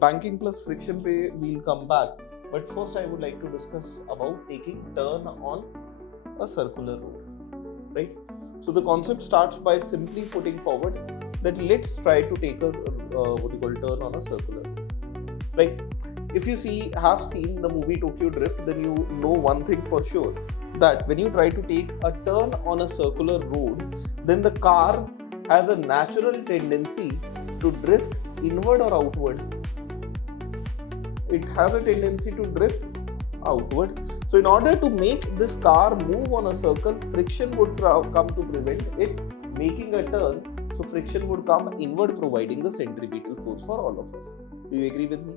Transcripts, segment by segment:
Banking plus friction pay, we'll come back. But first, I would like to discuss about taking turn on a circular road, right? So the concept starts by simply putting forward that let's try to take a turn on a circular road, right? If you have seen the movie Tokyo Drift, then you know one thing for sure, that when you try to take a turn on a circular road, then the car has a natural tendency to drift inward or outward. It has a tendency to drift outward. So in order to make this car move on a circle, friction would come to prevent it making a turn. So friction would come inward, providing the centripetal force for all of us. Do you agree with me?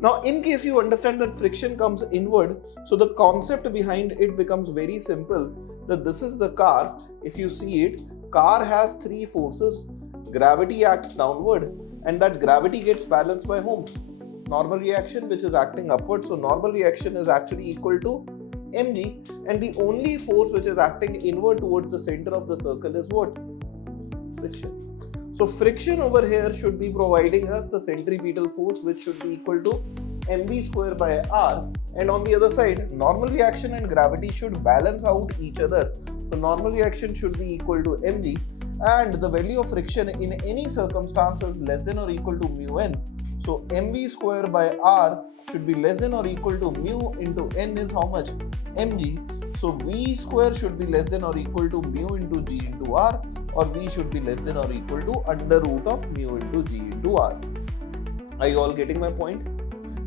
Now, in case you understand that friction comes inward, so the concept behind it becomes very simple, that this is the car. If you see it, car has three forces. Gravity acts downward, and that gravity gets balanced by whom? Normal reaction, which is acting upward. So normal reaction is actually equal to mg, and the only force which is acting inward towards the center of the circle is what? Friction. So friction over here should be providing us the centripetal force, which should be equal to mv square by r, and on the other side, normal reaction and gravity should balance out each other. So normal reaction should be equal to mg, and the value of friction in any circumstance is less than or equal to mu n. So mv square by r should be less than or equal to mu into n is how much? Mg. So v square should be less than or equal to mu into g into r, or v should be less than or equal to under root of mu into g into r. Are you all getting my point?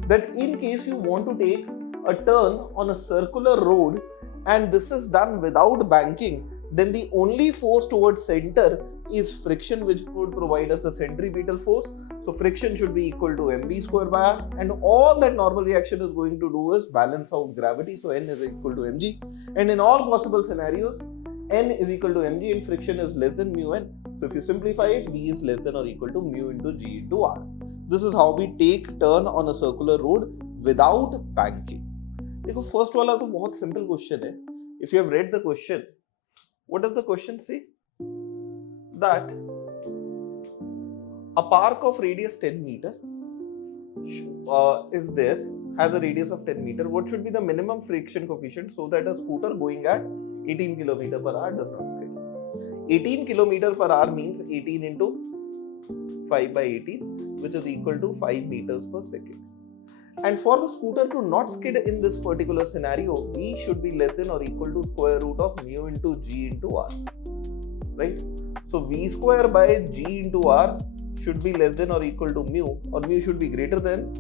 That in case you want to take a turn on a circular road and this is done without banking, then the only force towards center is friction, which would provide us a centripetal force. So friction should be equal to mv square by r, and all that normal reaction is going to do is balance out gravity. So n is equal to mg, and in all possible scenarios, n is equal to mg and friction is less than mu n. So if you simplify it, v is less than or equal to mu into g into r. This is how we take turn on a circular road without banking. देखो first वाला तो बहुत simple question है. If you have read the question, what does the question say? That a park of radius 10 meter is there, has a radius of 10 meter. What should be the minimum friction coefficient so that a scooter going at 18 km per hour does not skid? 18 km per hour means 18 into 5 by 18, which is equal to 5 meters per second. And for the scooter to not skid in this particular scenario, v should be less than or equal to square root of mu into g into r, right? So v square by g into r should be less than or equal to mu, or mu should be greater than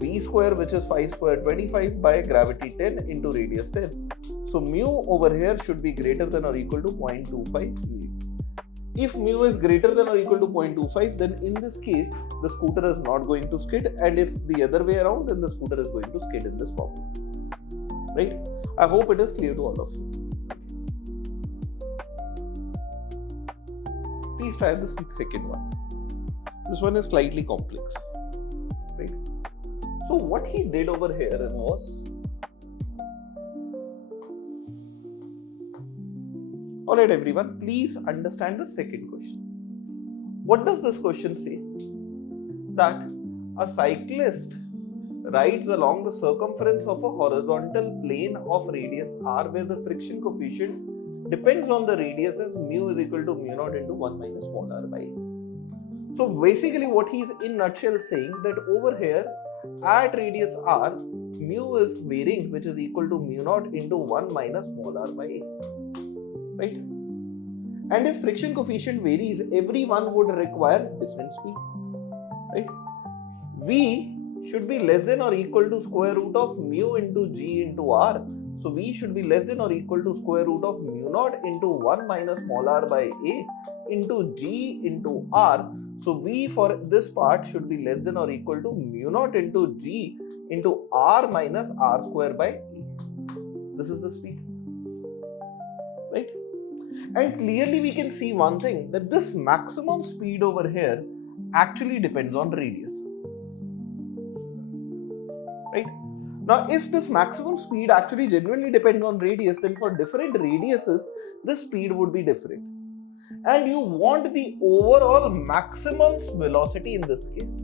v square, which is 5 square 25 by gravity 10 into radius 10. So mu over here should be greater than or equal to 0.25 mu. If mu is greater than or equal to 0.25, then in this case, the scooter is not going to skid, and if the other way around, then the scooter is going to skid in this form. Right? I hope it is clear to all of you. Please try this second one. This one is slightly complex. Right? So what he did over here was, alright everyone, please understand the second question. What does this question say? That a cyclist rides along the circumference of a horizontal plane of radius r, where the friction coefficient depends on the radius as mu is equal to mu naught into 1 minus small r by a. So basically what he is in nutshell saying, that over here at radius r, mu is varying, which is equal to mu naught into 1 minus small r by a. Right? And if friction coefficient varies, everyone would require different speed. Right? V should be less than or equal to square root of mu into g into r. So V should be less than or equal to square root of mu naught into 1 minus small r by a into g into r. So V for this part should be less than or equal to mu naught into g into r minus r square by a. This is the speed. Right? And clearly we can see one thing, that this maximum speed over here actually depends on radius. Right? Now, if this maximum speed actually genuinely depends on radius, then for different radiuses, the speed would be different. And you want the overall maximum velocity in this case.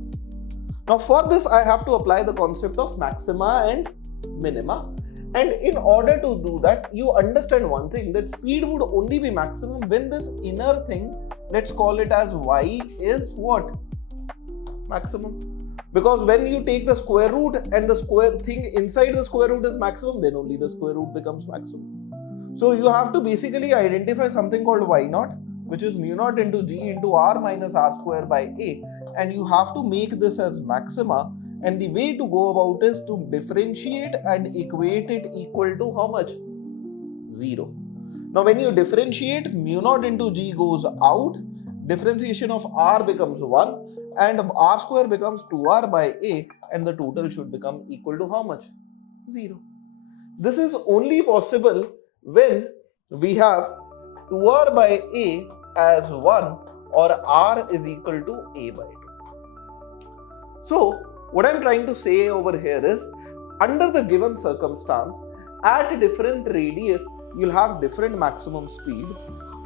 Now for this I have to apply the concept of maxima and minima. And in order to do that, you understand one thing, that speed would only be maximum when this inner thing, let's call it as y, is what? Maximum. Because when you take the square root and the square thing inside the square root is maximum, then only the square root becomes maximum. So you have to basically identify something called y naught, which is mu naught into g into r minus r square by a, and you have to make this as maxima. And the way to go about is to differentiate and equate it equal to how much? 0. Now when you differentiate, mu naught into g goes out, differentiation of r becomes 1, and r square becomes 2r by a, and the total should become equal to how much? 0. This is only possible when we have 2r by a as 1 or r is equal to a by 2. So what I'm trying to say over here is, under the given circumstance, at different radius, you'll have different maximum speed.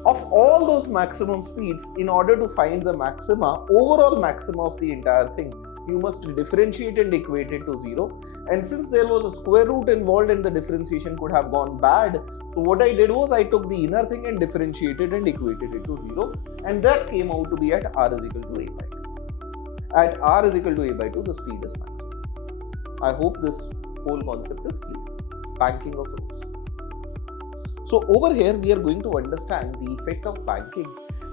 Of all those maximum speeds, in order to find the maxima, overall maxima of the entire thing, you must differentiate and equate it to 0. And since there was a square root involved and the differentiation could have gone bad, so what I did was I took the inner thing and differentiated and equated it to 0, and that came out to be at r is equal to a by 2. At r is equal to a by 2, the speed is maximum. I hope this whole concept is clear. Banking of roads. So over here we are going to understand the effect of banking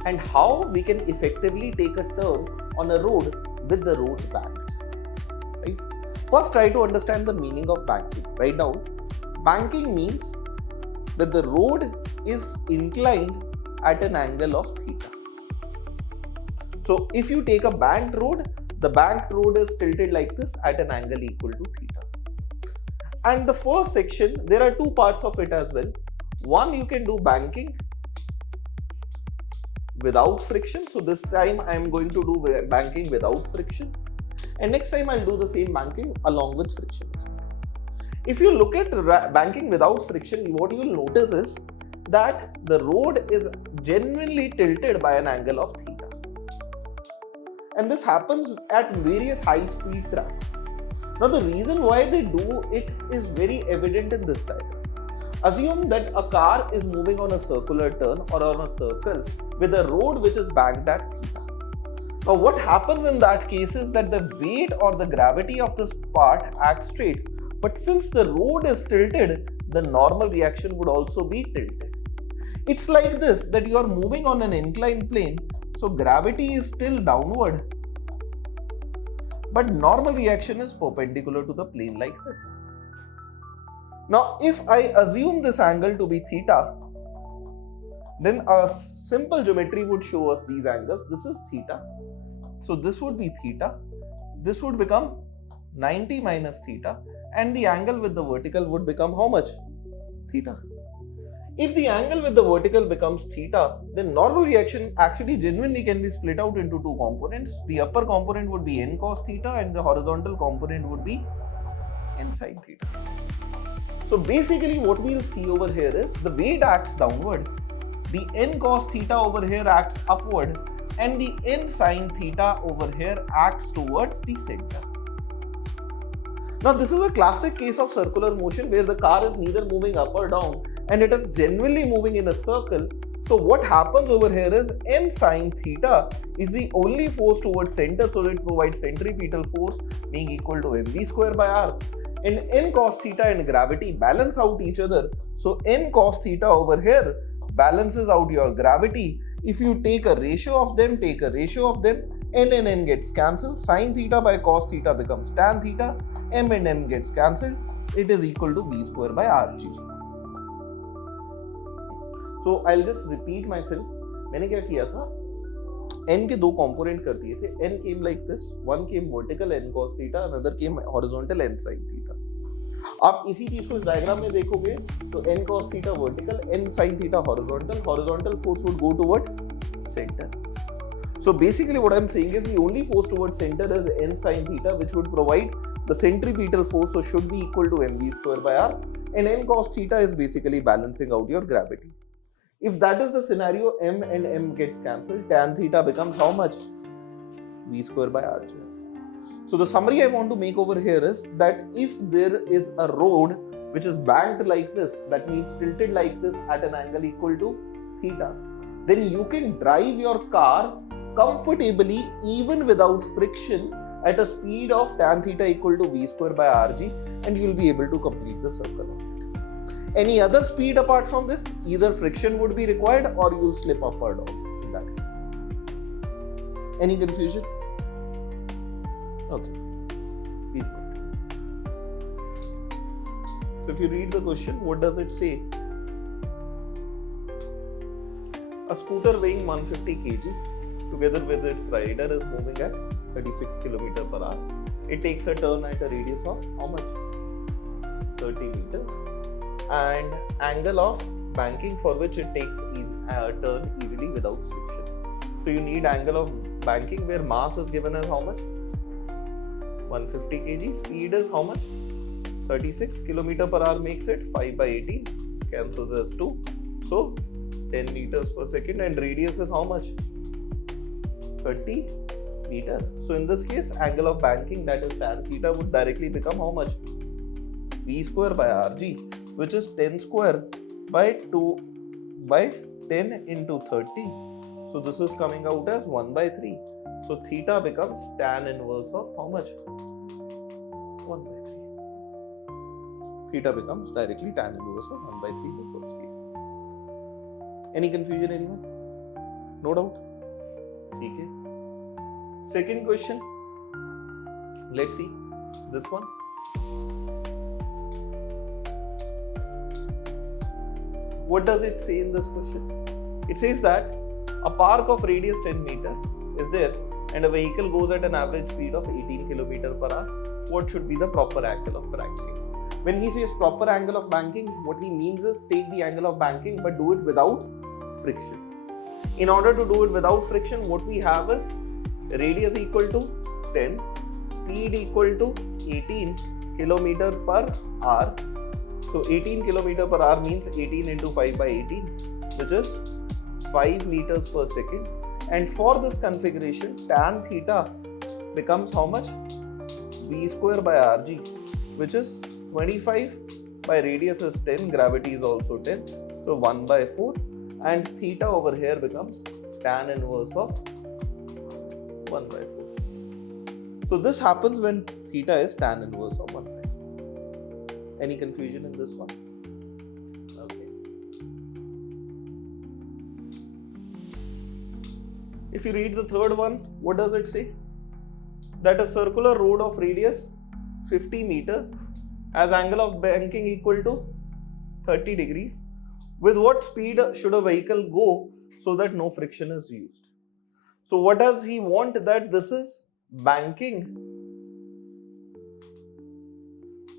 and how we can effectively take a turn on a road with the road banked. Right? First, try to understand the meaning of banking. Write down, banking means that the road is inclined at an angle of theta. So if you take a banked road, the banked road is tilted like this at an angle equal to theta. And the first section, there are two parts of it as well. One, you can do banking without friction. So this time I am going to do banking without friction. And next time I'll do the same banking along with friction. If you look at banking without friction, what you will notice is that the road is genuinely tilted by an angle of theta. And this happens at various high-speed tracks. Now the reason why they do it is very evident in this diagram. Assume that a car is moving on a circular turn or on a circle with a road which is banked at theta. Now what happens in that case is that the weight or the gravity of this part acts straight, but since the road is tilted, the normal reaction would also be tilted. It's like this, that you are moving on an inclined plane, so gravity is still downward, but normal reaction is perpendicular to the plane like this. Now if I assume this angle to be theta, then a simple geometry would show us these angles. This is theta, so this would be theta, this would become 90 minus theta, and the angle with the vertical would become how much? Theta. If the angle with the vertical becomes theta, then normal reaction actually genuinely can be split out into two components. The upper component would be n cos theta and the horizontal component would be n sin theta. So basically what we'll see over here is the weight acts downward, the n cos theta over here acts upward, and the n sin theta over here acts towards the center. Now this is a classic case of circular motion where the car is neither moving up or down and it is genuinely moving in a circle. So what happens over here is n sin theta is the only force towards center, so it provides centripetal force being equal to mv square by r. And n cos theta and gravity balance out each other. So n cos theta over here balances out your gravity. If you take a ratio of them, n and n gets cancelled, sin theta by cos theta becomes tan theta, m and m gets cancelled, it is equal to v square by rg. So I'll just repeat myself. मैंने क्या किया था, n के दो component कर दिए थे, n came like this, one came vertical n cos theta, another came horizontal n sin theta. आप इसी चीज को इस डायग्राम में देखोगे तो n cos theta vertical, n sin theta horizontal force would go towards center. So basically what I'm saying is the only force towards center is n sin theta, which would provide the centripetal force, so should be equal to mv square by r, and n cos theta is basically balancing out your gravity. If that is the scenario, m and m gets cancelled, tan theta becomes how much? V square by rj. So the summary I want to make over here is that if there is a road which is banked like this, that means tilted like this at an angle equal to theta, then you can drive your car comfortably even without friction at a speed of tan theta equal to v square by rg, and you will be able to complete the circle. Any other speed apart from this, either friction would be required or you will slip up or down in that case. Any confusion? Okay, please note. So if you read the question, what does it say? A scooter weighing 150 kg together with its rider is moving at 36 km per hour. It takes a turn at a radius of how much? 30 meters. And angle of banking for which it takes a turn easily without friction. So you need angle of banking where mass is given as how much? 150 kg. Speed is how much? 36 km per hour makes it 5 by 18. Cancels as 2. So 10 meters per second, and radius is how much? 30 meters. So in this case, angle of banking, that is tan theta, would directly become how much? V square by rg, which is 10 square by 2 by 10 into 30. So this is coming out as 1 by 3. So theta becomes tan inverse of how much? 1 by 3. Theta becomes directly tan inverse of 1 by 3 in the first case. Any confusion, anyone? No doubt? Okay. Second question. Let's see this one. What does it say in this question? It says that a park of radius 10 meter is there and a vehicle goes at an average speed of 18 km per hour. What should be the proper angle of banking? When he says proper angle of banking, what he means is take the angle of banking but do it without friction. In order to do it without friction, what we have is radius equal to 10, speed equal to 18 km per hour. So 18 km per hour means 18 into 5 by 18, which is 5 meters per second. And for this configuration, tan theta becomes how much? V square by rg, which is 25 by radius is 10, gravity is also 10. So 1 by 4, and theta over here becomes tan inverse of 1 by 4. So this happens when theta is tan inverse of 1 by 4. Any confusion in this one? Okay. If you read the third one, what does it say? That a circular road of radius 50 meters has angle of banking equal to 30 degrees. With what speed should a vehicle go so that no friction is used? So what does he want? That this is banking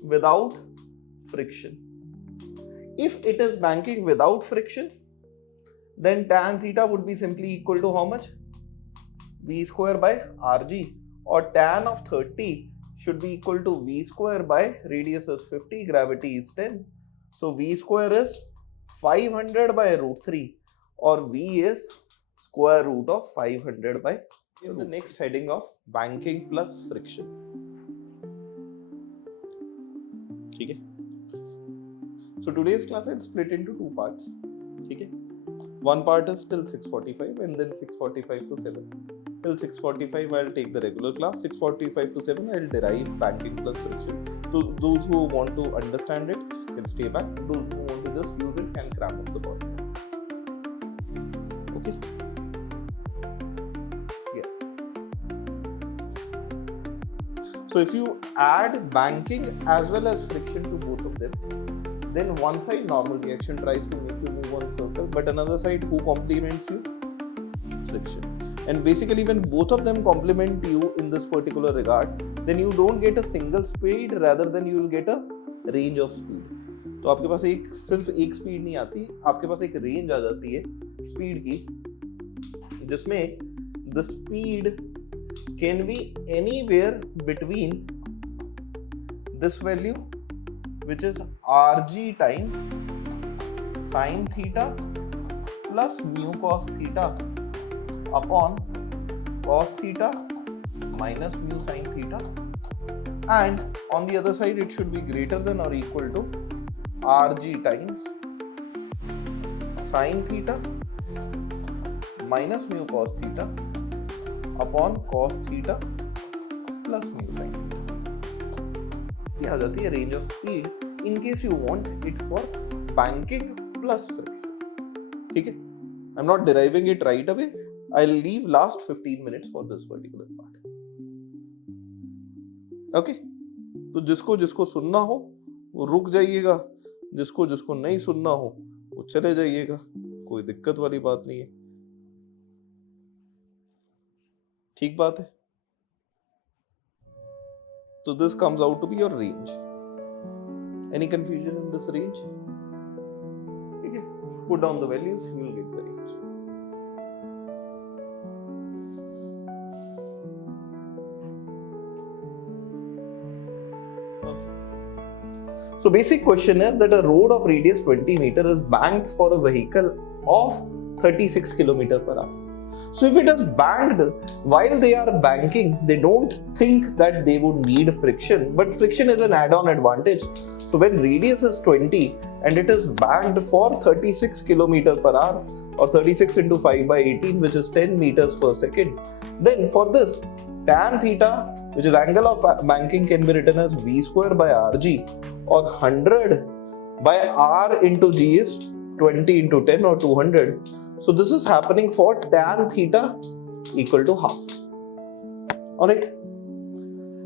without friction. If it is banking without friction, then tan theta would be simply equal to how much? V square by rg, or tan of 30 should be equal to V square by radius is 50, gravity is 10. So V square is 500 by root 3, or V is square root of 500 by in the next heading of banking plus friction. Okay. So today's class I'll split into two parts. Okay. One part is till 6:45 and then 6:45 to 7. Till 6:45 I'll take the regular class. 6:45 to 7 I'll derive banking plus friction. So those who want to understand it can stay back. Those who want to just use it can cram up the formula. Okay. Yeah. So if you add banking as well as friction to both of them, then one side normal reaction tries to make you move on a circle, but another side who complements you? Friction. And basically when both of them complement you in this particular regard, then you don't get a single speed, rather than you will get a range of speed. तो आपके पास एक सिर्फ एक speed नहीं आती, आपके पास एक range आ जाती है स्पीड की, जिसमें the speed can be anywhere between this value, which is rg times sin theta plus mu cos theta upon cos theta minus mu sine theta, and on the other side it should be greater than or equal to Rg times sine theta minus mu cos theta upon cos theta plus mu sin theta. ये आ जाती है range of speed in case you want it for banking plus friction. ठीक है? I'm not deriving it right away. I'll leave last 15 minutes for this particular part. Okay? तो जिसको जिसको सुनना हो वो रुक जाइएगा, जिसको जिसको नहीं सुनना हो वो चले जाइएगा, कोई दिक्कत वाली बात नहीं है. ठीक बात है. So this comes out to be your range. Any confusion in this range? Okay. Put down the values, you will get the range. Okay. So basic question is that a road of radius 20 meter is banked for a vehicle of 36 km per hour. So if it is banked, while they are banking, they don't think that they would need friction, but friction is an add-on advantage. So when radius is 20 and it is banked for 36 km per hour or 36 into 5 by 18, which is 10 meters per second, then for this tan theta, which is angle of banking, can be written as V square by Rg, or 100 by R into G is 20 into 10 or 200. So this is happening for tan theta equal to half. Alright.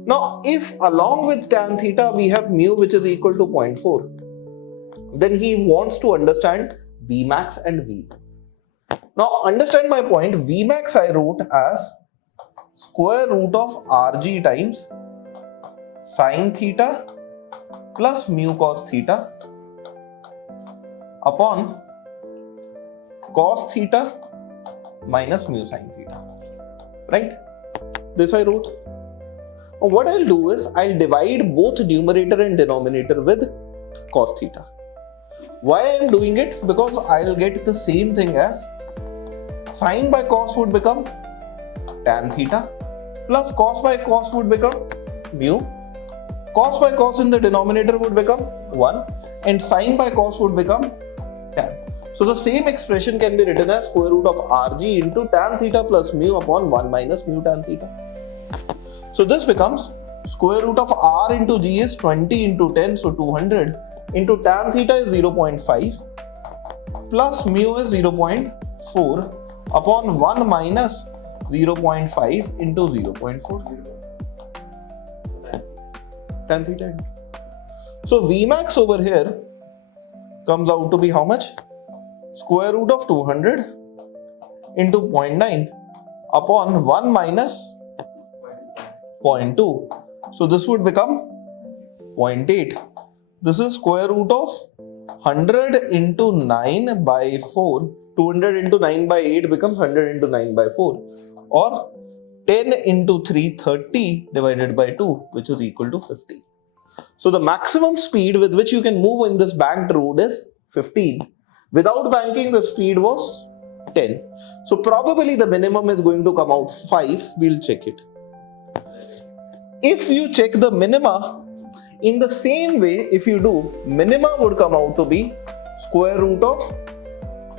Now if along with tan theta we have mu which is equal to 0.4, then he wants to understand Vmax and V. Now understand my point. Vmax I wrote as square root of Rg times sine theta plus mu cos theta upon cos theta minus mu sin theta, right? This I wrote. Now what I'll do is I'll divide both numerator and denominator with cos theta. Why I am doing it? Because I'll get the same thing as sine by cos would become tan theta plus cos by cos would become mu. Cos by cos in the denominator would become 1 and sine by cos would become tan. So the same expression can be written as square root of Rg into tan theta plus mu upon 1 minus mu tan theta. So this becomes square root of R into G is 20 into 10, so 200 into tan theta is 0.5 plus mu is 0.4 upon 1 minus 0.5 into 0.4. Tan theta. So Vmax over here comes out to be how much? Square root of 200 into 0.9 upon 1 minus 0.2. So this would become 0.8. This is square root of 100 into 9 by 4. 200 into 9 by 8 becomes 100 into 9 by 4. Or 10 into 3, 30 divided by 2, which is equal to 50. So the maximum speed with which you can move in this banked road is 15. Without banking, the speed was 10. So probably the minimum is going to come out 5. We'll check it. If you check the minima, in the same way, if you do, minima would come out to be square root of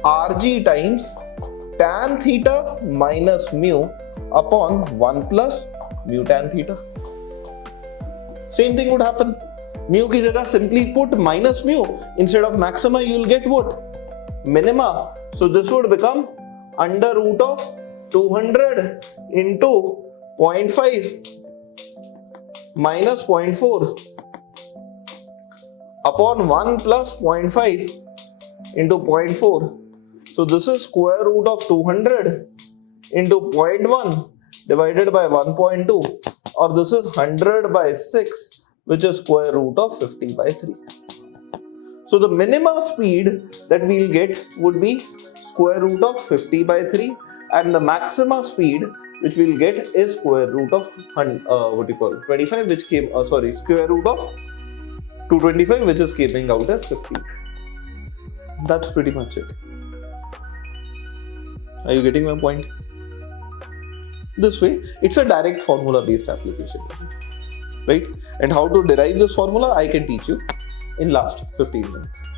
Rg times tan theta minus mu upon 1 plus mu tan theta. Same thing would happen. Mu ki jagah simply put minus mu. Instead of maxima, you will get what? Minima. So this would become under root of 200 into 0.5 minus 0.4 upon 1 plus 0.5 into 0.4. So this is square root of 200 into 0.1 divided by 1.2, or this is 100 by 6, which is square root of 50 by 3. So the minimum speed that we'll get would be square root of 50 by 3, and the maximum speed which we'll get is square root of 25, which came square root of 225, which is coming out as 50. That's pretty much it. Are you getting my point? this way. It's a direct formula based application, right? And how to derive this formula I can teach you in last 15 minutes.